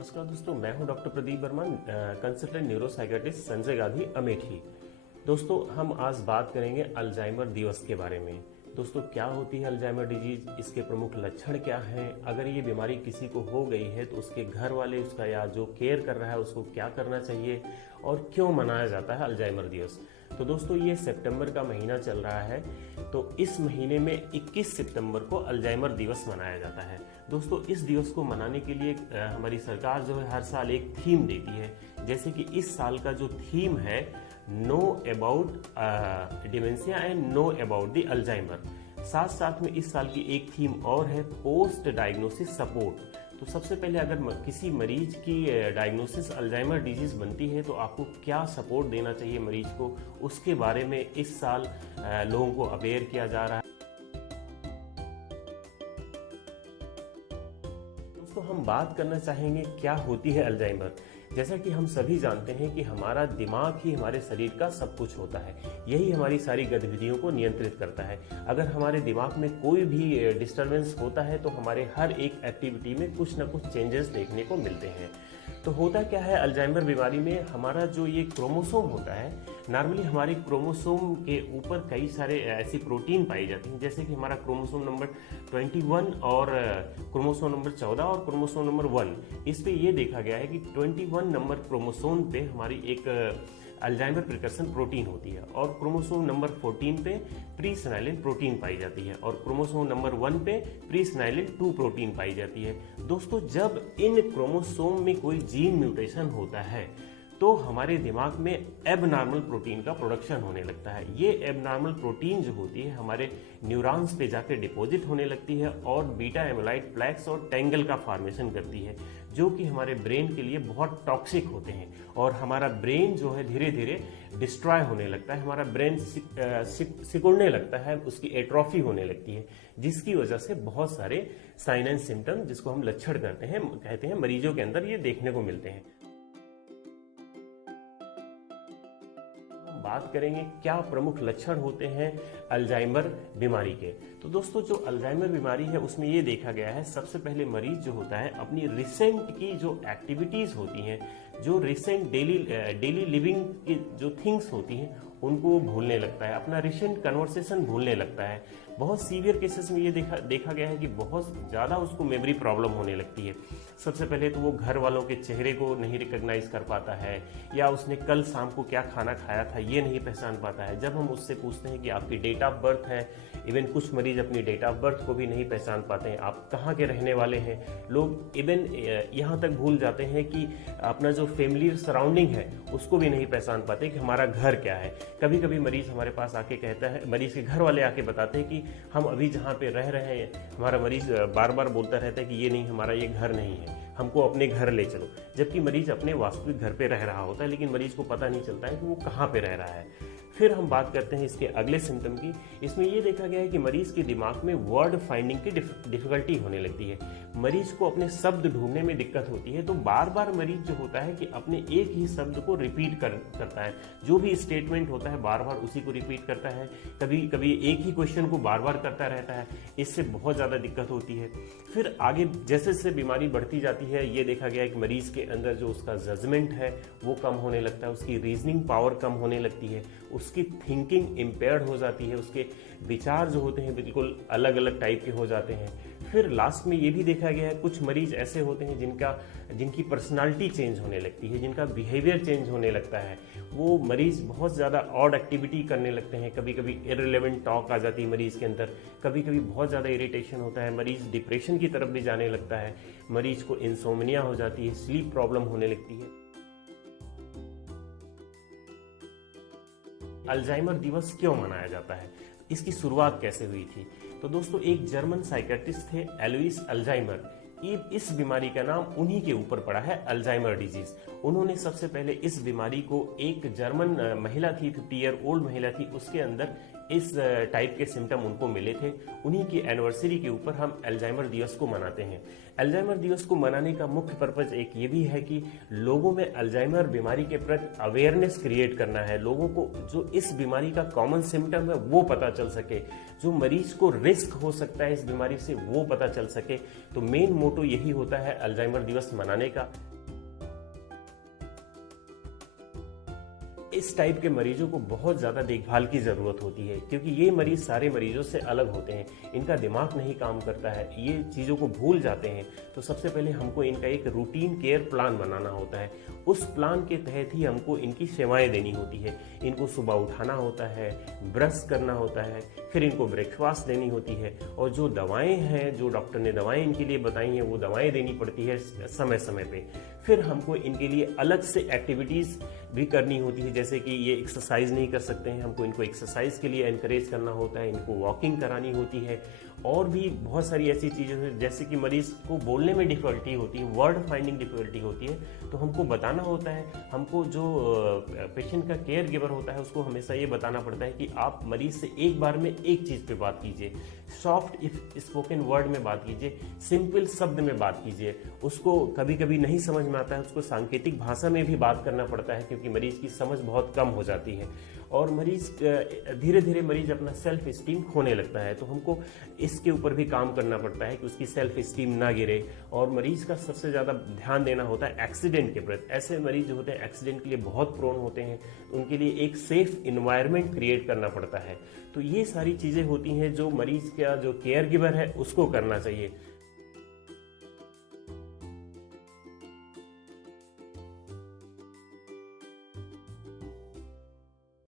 नमस्कार दोस्तों, मैं हूं doctor Pradeep Verma, consultant neuropsychiatrist Sanjay Gandhi Amethi. दोस्तों, हम आज बात करेंगे अल्जाइमर दिवस के बारे में। दोस्तों, क्या होती है अल्जाइमर डिजीज, इसके प्रमुख लक्षण क्या हैं, अगर ये बीमारी किसी को हो गई है तो उसके घर वाले उसका या जो केयर कर रहा है उसको क्या करना चाहिए और क्यों मनाया जाता है अल्जाइमर दिवस। तो दोस्तों, ये सितंबर का महीना चल रहा है, तो इस महीने में 21 सितंबर को अल्जाइमर दिवस मनाया जाता है। दोस्तों, इस दिवस को मनाने के लिए हमारी सरकार जो है हर साल एक थीम देती है। जैसे कि इस साल का जो थीम है, know about dementia and know about the Alzheimer. साथ साथ में इस साल की एक थीम और है, पोस्ट डायग्नोसिस सपोर्ट। तो सबसे पहले अगर किसी मरीज की डायग्नोसिस अल्जाइमर डिजीज बनती है तो आपको क्या सपोर्ट देना चाहिए मरीज को, उसके बारे में इस साल लोगों को अवेयर किया जा रहा है। दोस्तों, हम बात करना चाहेंगे क्या होती है अल्जाइमर। जैसा कि हम सभी जानते हैं कि हमारा दिमाग ही हमारे शरीर का सब कुछ होता है, यही हमारी सारी गतिविधियों को नियंत्रित करता है। अगर हमारे दिमाग में कोई भी डिस्टरबेंस होता है तो हमारे हर एक एक्टिविटी में कुछ ना कुछ चेंजेस देखने को मिलते हैं। तो होता क्या है अल्जाइमर बीमारी में, हमारा जो ये क्रोमोसोम होता है, नॉर्मली हमारे क्रोमोसोम के ऊपर कई सारे ऐसी प्रोटीन पाई जाती हैं, जैसे कि हमारा क्रोमोसोम नंबर 21 और क्रोमोसोम नंबर 14 और क्रोमोसोम नंबर 1। इस पे ये देखा गया है कि 21 नंबर क्रोमोसोम पे हमारी एक अल्जाइमर प्रिकर्सन प्रोटीन होती है और क्रोमोसोम नंबर 14 पे प्रीसिनाइलिन प्रोटीन पाई जाती है और क्रोमोसोम नंबर 1 पे प्रीसिनाइलिन 2 प्रोटीन पाई जाती है। दोस्तों, जब इन क्रोमोसोम में कोई जीन म्यूटेशन होता है तो हमारे दिमाग में एबनॉर्मल प्रोटीन का प्रोडक्शन होने लगता है। ये एबनॉर्मल प्रोटीन जो होती है हमारे न्यूरॉन्स पे जाकर डिपॉजिट होने लगती है और बीटा एमाइलोइड प्लेक्स और टेंगल का फॉर्मेशन करती है, जो कि हमारे ब्रेन के लिए बहुत टॉक्सिक होते हैं और हमारा ब्रेन जो है धीरे धीरे डिस्ट्रॉय होने लगता है, हमारा ब्रेन सिकुड़ने लगता है, उसकी एट्रोफी होने लगती है, जिसकी वजह से बहुत सारे साइन एंड सिम्टम, जिसको हम लक्षण कहते हैं मरीजों के अंदर ये देखने को मिलते हैं। बात करेंगे क्या प्रमुख लक्षण होते हैं अल्जाइमर बीमारी के। तो दोस्तों, जो अल्जाइमर बीमारी है उसमें ये देखा गया है, सबसे पहले मरीज जो होता है अपनी रिसेंट की जो एक्टिविटीज होती हैं, जो रिसेंट डेली लिविंग की जो थिंग्स होती हैं उनको भूलने लगता है, अपना रिसेंट कन्वर्सेशन भूलने लगता है। बहुत सीवियर केसेस में ये देखा गया है कि बहुत ज़्यादा उसको मेमोरी प्रॉब्लम होने लगती है। सबसे पहले तो वो घर वालों के चेहरे को नहीं रिकॉग्नाइज कर पाता है, या उसने कल शाम को क्या खाना खाया था ये नहीं पहचान पाता है। जब हम उससे पूछते हैं कि आपकी डेट ऑफ बर्थ है, इवन कुछ मरीज अपनी डेट ऑफ बर्थ को भी नहीं पहचान पाते हैं, आप कहाँ के रहने वाले हैं। लोग इवन यहाँ तक भूल जाते हैं कि अपना जो फैमिली सराउंडिंग है उसको भी नहीं पहचान पाते कि हमारा घर क्या है। कभी कभी मरीज हमारे पास आके कहता है, मरीज के घर वाले आके बताते हैं कि हम अभी जहाँ पे रह रहे हैं, हमारा मरीज बार बार बोलता रहता है कि ये नहीं, हमारा ये घर नहीं है, हमको अपने घर ले चलो। जबकि मरीज अपने वास्तविक घर पे रह रहा होता है, लेकिन मरीज को पता नहीं चलता है कि वो कहाँ पे रह रहा है। फिर हम बात करते हैं इसके अगले सिम्टम की। इसमें ये देखा गया है कि मरीज के दिमाग में वर्ड फाइंडिंग की डिफिकल्टी होने लगती है, मरीज को अपने शब्द ढूंढने में दिक्कत होती है। तो बार बार मरीज जो होता है कि अपने एक ही शब्द को रिपीट करता है, जो भी स्टेटमेंट होता है बार बार उसी को रिपीट करता है, कभी कभी एक ही क्वेश्चन को बार बार करता रहता है, इससे बहुत ज़्यादा दिक्कत होती है। फिर आगे जैसे जैसे बीमारी बढ़ती जाती है, ये देखा गया है कि मरीज के अंदर जो उसका जजमेंट है वो कम होने लगता है, उसकी रीजनिंग पावर कम होने लगती है, उसकी थिंकिंग इम्पेयर्ड हो जाती है, उसके विचार जो होते हैं बिल्कुल अलग अलग टाइप के हो जाते हैं। फिर लास्ट में ये भी देखा गया है कुछ मरीज ऐसे होते हैं जिनकी पर्सनालिटी चेंज होने लगती है, जिनका बिहेवियर चेंज होने लगता है। वो मरीज बहुत ज़्यादा ऑड एक्टिविटी करने लगते हैं, कभी कभी इररिलेवेंट टॉक आ जाती है मरीज के अंदर, कभी कभी बहुत ज़्यादा इरिटेशन होता है, मरीज डिप्रेशन की तरफ भी जाने लगता है, मरीज को इंसोम्निया हो जाती है, स्लीप प्रॉब्लम होने लगती है। अल्जाइमर दिवस क्यों मनाया जाता है, इसकी शुरुआत कैसे हुई थी। तो दोस्तों, एक जर्मन साइकियाट्रिस्ट थे एलोइस अल्जाइमर, इस बीमारी का नाम उन्हीं के ऊपर पड़ा है, अल्जाइमर डिजीज। उन्होंने सबसे पहले इस बीमारी को, एक जर्मन महिला थी, 50 ईयर ओल्ड महिला थी, उसके अंदर इस टाइप के सिम्टम उनको मिले थे। उन्हीं की एनिवर्सरी के ऊपर हम अल्जाइमर दिवस को मनाते हैं। अल्जाइमर दिवस को मनाने का मुख्य पर्पज एक ये भी है कि लोगों में अल्जाइमर बीमारी के प्रति अवेयरनेस क्रिएट करना है, लोगों को जो इस बीमारी का कॉमन सिम्टम है वो पता चल सके, जो मरीज को रिस्क हो सकता है इस बीमारी से वो पता चल सके। तो मेन मोटो यही होता है अल्जाइमर दिवस मनाने का। इस टाइप के मरीजों को बहुत ज़्यादा देखभाल की ज़रूरत होती है, क्योंकि ये मरीज सारे मरीजों से अलग होते हैं। इनका दिमाग नहीं काम करता है, ये चीज़ों को भूल जाते हैं। तो सबसे पहले हमको इनका एक रूटीन केयर प्लान बनाना होता है। उस प्लान के तहत ही हमको इनकी सेवाएं देनी होती है। इनको सुबह उठाना होता है, ब्रश करना होता है, फिर इनको ब्रेकफास्ट देनी होती है, और जो दवाएं हैं, जो डॉक्टर ने दवाएं इनके लिए बताई हैं, वो दवाएं देनी पड़ती है समय समय पे। फिर हमको इनके लिए अलग से एक्टिविटीज़ भी करनी होती है, जैसे कि ये एक्सरसाइज नहीं कर सकते हैं, हमको इनको एक्सरसाइज के लिए एनकरेज करना होता है, इनको वॉकिंग करानी होती है, और भी बहुत सारी ऐसी चीज़ें हैं जैसे कि मरीज को बोलने में डिफ़िकल्टी होती है, वर्ड फाइंडिंग डिफ़िकल्टी होती है, तो हमको बताना होता है। हमको जो पेशेंट का केयर गिवर होता है उसको हमेशा ये बताना पड़ता है कि आप मरीज से एक बार में एक चीज़ पे बात कीजिए, सॉफ्ट इफ स्पोकन वर्ड में बात कीजिए, सिंपल शब्द में बात कीजिए। उसको कभी कभी नहीं समझ में आता है, उसको सांकेतिक भाषा में भी बात करना पड़ता है, क्योंकि मरीज की समझ बहुत कम हो जाती है और मरीज धीरे धीरे मरीज अपना सेल्फ स्टीम खोने लगता है। तो हमको इसके ऊपर भी काम करना पड़ता है कि उसकी सेल्फ स्टीम ना गिरे। और मरीज का सबसे ज़्यादा ध्यान देना होता है एक्सीडेंट के प्रति। ऐसे मरीज जो होते हैं एक्सीडेंट के लिए बहुत प्रोन होते हैं, उनके लिए एक सेफ इन्वायरमेंट क्रिएट करना पड़ता है। तो ये सारी चीज़ें होती हैं जो मरीज का जो केयर गिवर है उसको करना चाहिए।